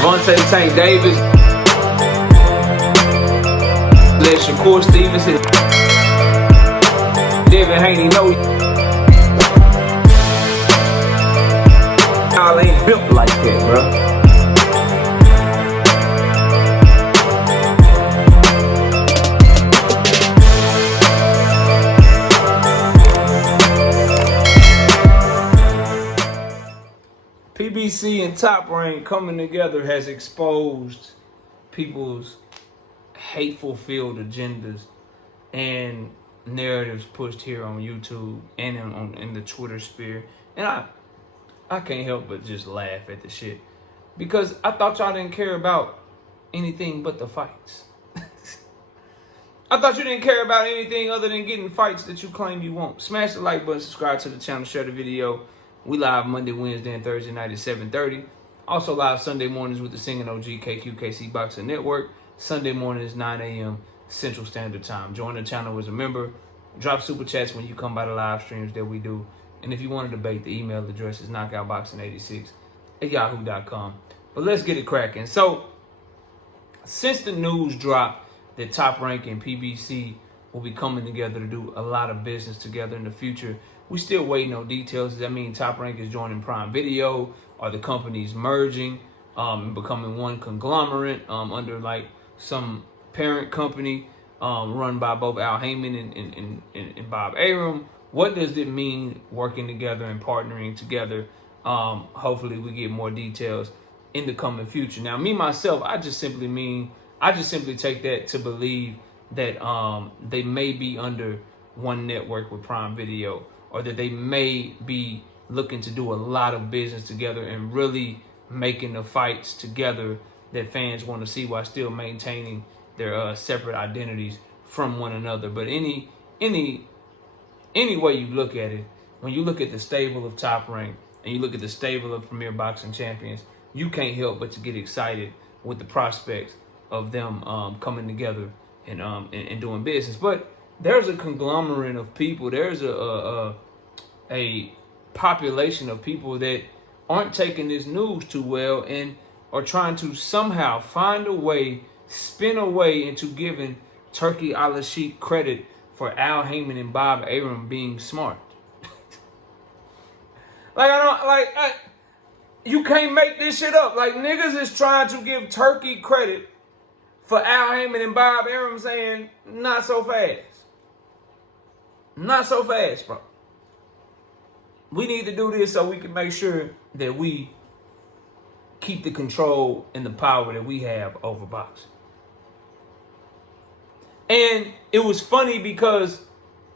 Devontae Tank Davis. Let Shakur Stevenson. Devin Haney know y'all ain't built like that, bro. PBC and Top Rank coming together has exposed people's hateful filled agendas and narratives pushed here on YouTube and in the Twitter sphere. And I can't help but just laugh at the shit, because I thought y'all didn't care about anything but the fights. I thought you didn't care about anything other than getting fights that you claim you want. Smash the like button, subscribe to the channel, share the video. We live Monday, Wednesday, and Thursday night at 7:30. Also live Sunday mornings with the Singing OG KQKC Boxing Network. Sunday mornings, 9 a.m. Central Standard Time. Join the channel as a member. Drop super chats when you come by the live streams that we do. And if you want to debate, the email address is knockoutboxing86@yahoo.com. But let's get it cracking. So, since the news dropped that Top Rank and PBC will be coming together to do a lot of business together in the future, we still waiting on details. Does that mean Top Rank is joining Prime Video? Are the companies merging and becoming one conglomerate under like some parent company run by both Al Haymon and Bob Arum? What does it mean working together and partnering together? Hopefully we get more details in the coming future. Now, me, myself, I just simply take that to believe that they may be under one network with Prime Video, or that they may be looking to do a lot of business together and really making the fights together that fans want to see while still maintaining their separate identities from one another. But any way you look at it, when you look at the stable of Top Rank and you look at the stable of Premier Boxing Champions, you can't help but to get excited with the prospects of them coming together and doing business. But there's a conglomerate of people. There's a population of people that aren't taking this news too well and are trying to somehow find a way, spin a way into giving Turki Al-Sheikh credit for Al Haymon and Bob Arum being smart. You can't make this shit up. Like, niggas is trying to give Turki credit for Al Haymon and Bob Arum saying, not so fast. Not so fast, bro. We need to do this so we can make sure that we keep the control and the power that we have over boxing. And it was funny because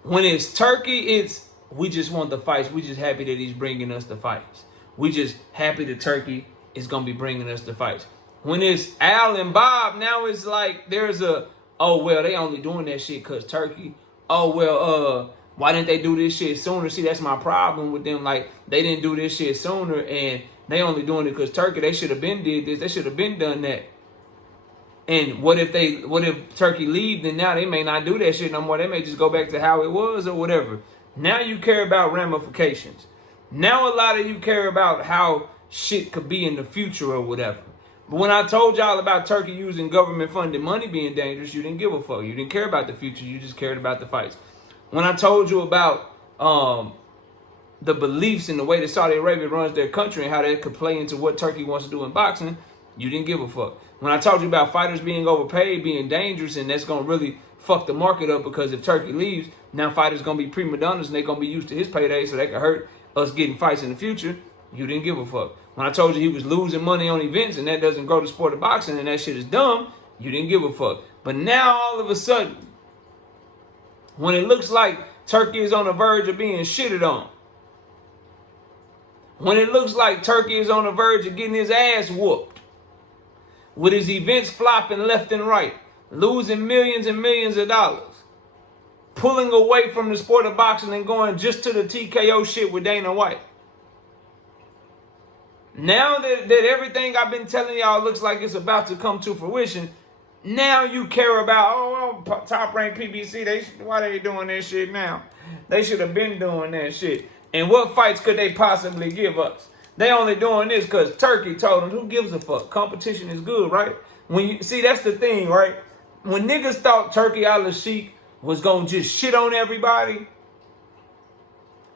when it's Turki, we just want the fights. We just happy that he's bringing us the fights. We just happy that Turki is going to be bringing us the fights. When it's Al and Bob, now it's like there's oh, well, they only doing that shit because Turki. Oh, well, why didn't they do this shit sooner? See, that's my problem with them. Like, they didn't do this shit sooner, and they only doing it because Turki. They should have been did this. They should have been done that. And what if Turki leave? Then now they may not do that shit no more. They may just go back to how it was or whatever. Now you care about ramifications. Now a lot of you care about how shit could be in the future or whatever. But when I told y'all about Turki using government-funded money being dangerous, you didn't give a fuck. You didn't care about the future. You just cared about the fights. When I told you about the beliefs and the way that Saudi Arabia runs their country and how that could play into what Turki wants to do in boxing, you didn't give a fuck. When I told you about fighters being overpaid, being dangerous, and that's going to really fuck the market up, because if Turki leaves, now fighters going to be prima donnas and they're going to be used to his payday, so they can hurt us getting fights in the future, you didn't give a fuck. When I told you he was losing money on events and that doesn't grow the sport of boxing and that shit is dumb, you didn't give a fuck. But now all of a sudden, when it looks like Turki is on the verge of being shitted on, when it looks like Turki is on the verge of getting his ass whooped, with his events flopping left and right, losing millions and millions of dollars, pulling away from the sport of boxing and going just to the TKO shit with Dana White. Now that everything I've been telling y'all looks like it's about to come to fruition, now you care about, Top Rank PBC, why they doing that shit now? They should have been doing that shit. And what fights could they possibly give us? They only doing this because Turkey told them, who gives a fuck? Competition is good, right? When you see, that's the thing, right? When niggas thought Turki Al-Sheikh was gonna just shit on everybody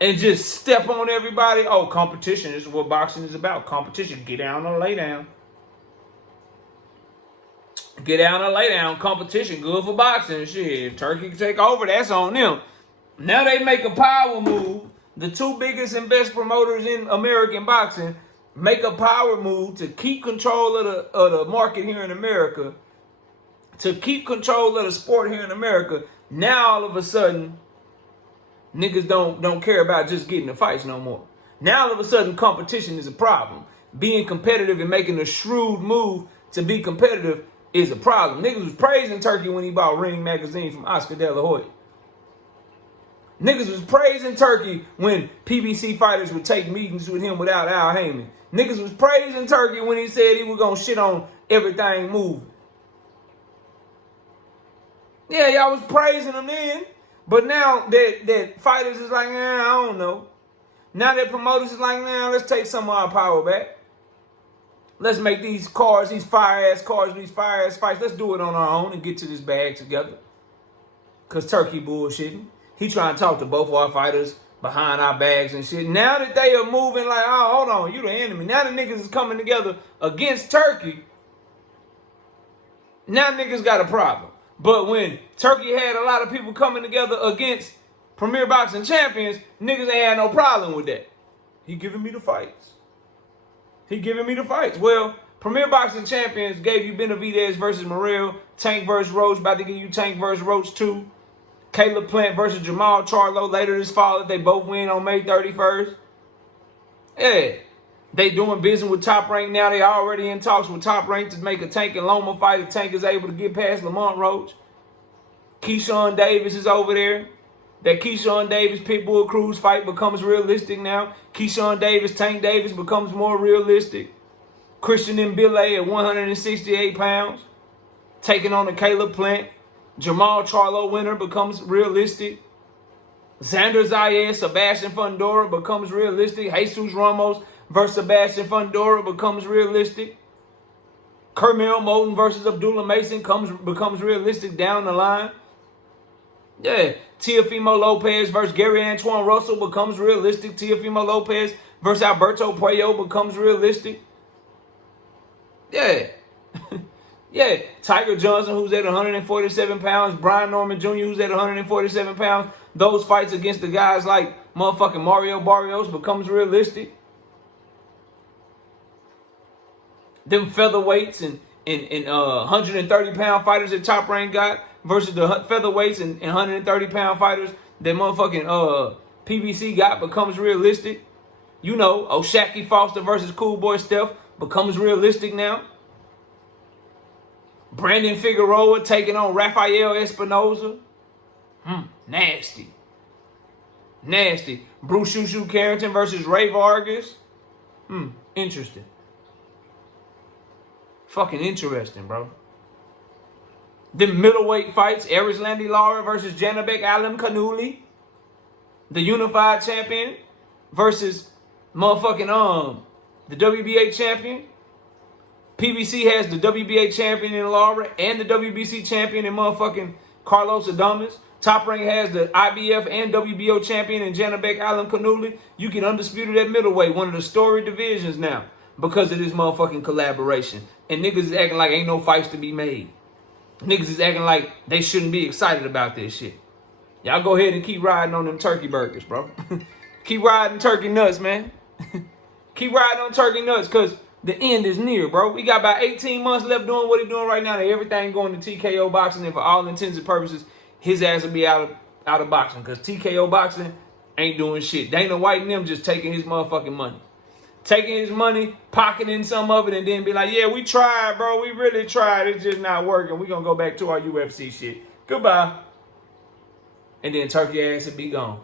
and just step on everybody, oh, competition is what boxing is about. Competition, get down or lay down. Get down or lay down. Competition, good for boxing. Shit, if Turkey can take over, that's on them. Now they make a power move. The two biggest and best promoters in American boxing make a power move to keep control of the market here in America, to keep control of the sport here in America. Now all of a sudden, niggas don't care about just getting the fights no more. Now all of a sudden, competition is a problem. Being competitive and making a shrewd move to be competitive is a problem. Niggas was praising Turkey when he bought Ring magazine from Oscar De La Hoya. Niggas was praising Turkey when PBC fighters would take meetings with him without Al Haymon. Niggas was praising Turkey when he said he was gonna shit on everything moving. Yeah, y'all was praising him then. But now that fighters is like, I don't know. Now that promoters is like, let's take some of our power back. Let's make these cards, these fire-ass cards, these fire-ass fights. Let's do it on our own and get to this bag together. Because Turkey bullshitting. He trying to talk to both of our fighters behind our bags and shit. Now that they are moving like, oh, hold on, you the enemy. Now the niggas is coming together against Turkey. Now niggas got a problem. But when Turkey had a lot of people coming together against Premier Boxing Champions, niggas ain't had no problem with that. He giving me the fights. He giving me the fights. Well, Premier Boxing Champions gave you Benavidez versus Morrell, Tank versus Roach, about to give you Tank versus Roach 2. Caleb Plant versus Jamal Charlo later this fall if they both win on May 31st. Yeah. They doing business with Top Rank now. They already in talks with Top Rank to make a Tank and Loma fight if Tank is able to get past Lamont Roach. Keyshawn Davis is over there. That Keyshawn Davis Pitbull Cruz fight becomes realistic now. Keyshawn Davis, Tank Davis becomes more realistic. Christian Mbile at 168 pounds. Taking on the Caleb Plant. Jamal Charlo winner becomes realistic. Xander Zayed, Sebastian Fundora becomes realistic. Jesus Ramos versus Sebastian Fundora becomes realistic. Kermel Moulton versus Abdullah Mason becomes realistic down the line. Yeah, Teofimo Lopez versus Gary Antoine Russell becomes realistic. Teofimo Lopez versus Alberto Puello becomes realistic. Yeah. Yeah, Tiger Johnson, who's at 147 pounds. Brian Norman Jr., who's at 147 pounds. Those fights against the guys like motherfucking Mario Barrios becomes realistic. Them featherweights and 130-pound fighters that Top Rank got versus the featherweights and 130-pound fighters that motherfucking PBC got becomes realistic. You know, O'Shaquie Foster versus Cool Boy Steph becomes realistic now. Brandon Figueroa taking on Rafael Espinoza. Nasty. Nasty. Bruce Shushu Carrington versus Ray Vargas. Interesting. Fucking interesting, bro. The middleweight fights, Eris Landy Lara versus Janabek Alam Kanuli. The unified champion versus motherfucking the WBA champion. PBC has the WBA champion in Lara and the WBC champion in motherfucking Carlos Adames. Top Rank has the IBF and WBO champion in Janabek Alam Kanuli. You get undisputed at middleweight, one of the storied divisions now, because of this motherfucking collaboration. And niggas is acting like ain't no fights to be made. Niggas is acting like they shouldn't be excited about this shit. Y'all go ahead and keep riding on them turkey burgers, bro. Keep riding turkey nuts, man. Keep riding on turkey nuts, because the end is near, bro. We got about 18 months left doing what he's doing right now. Everything going to TKO boxing, and for all intents and purposes, his ass will be out of boxing, because TKO boxing ain't doing shit. Dana White and them just taking his motherfucking money. Taking his money, pocketing some of it, and then be like, yeah, we tried, bro. We really tried. It's just not working. We're going to go back to our UFC shit. Goodbye. And then turkey ass will be gone.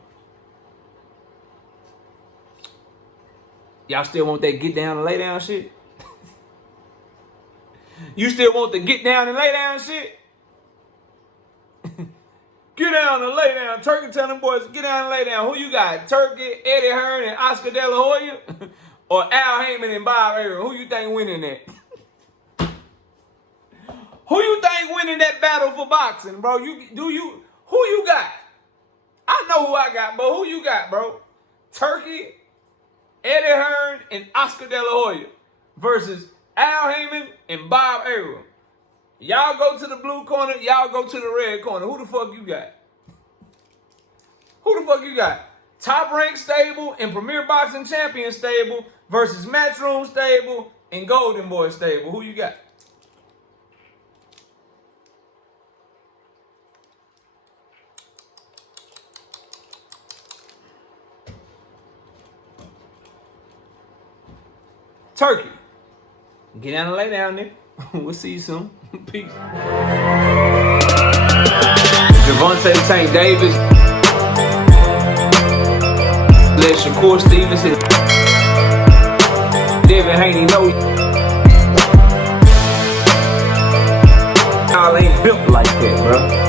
Y'all still want that get down and lay down shit? You still want the get down and lay down shit? Get down and lay down. Turkey tell them boys, get down and lay down. Who you got? Turkey, Eddie Hearn, and Oscar De La Hoya? or Al Haymon and Bob Arum? Who you think winning that? Who you think winning that battle for boxing, bro? Who you got? I know who I got, but who you got, bro? Turki, Eddie Hearn, and Oscar De La Hoya versus Al Haymon and Bob Arum. Y'all go to the blue corner, y'all go to the red corner. Who the fuck you got? Who the fuck you got? Top Rank stable and Premier Boxing Champion stable versus Matchroom stable and Golden Boy stable. Who you got? Turki. Get down and lay down there. We'll see you soon. Peace. Javante Tank Davis. Let Shakur Stevenson. Devin Haney know y'all ain't built like that, bro.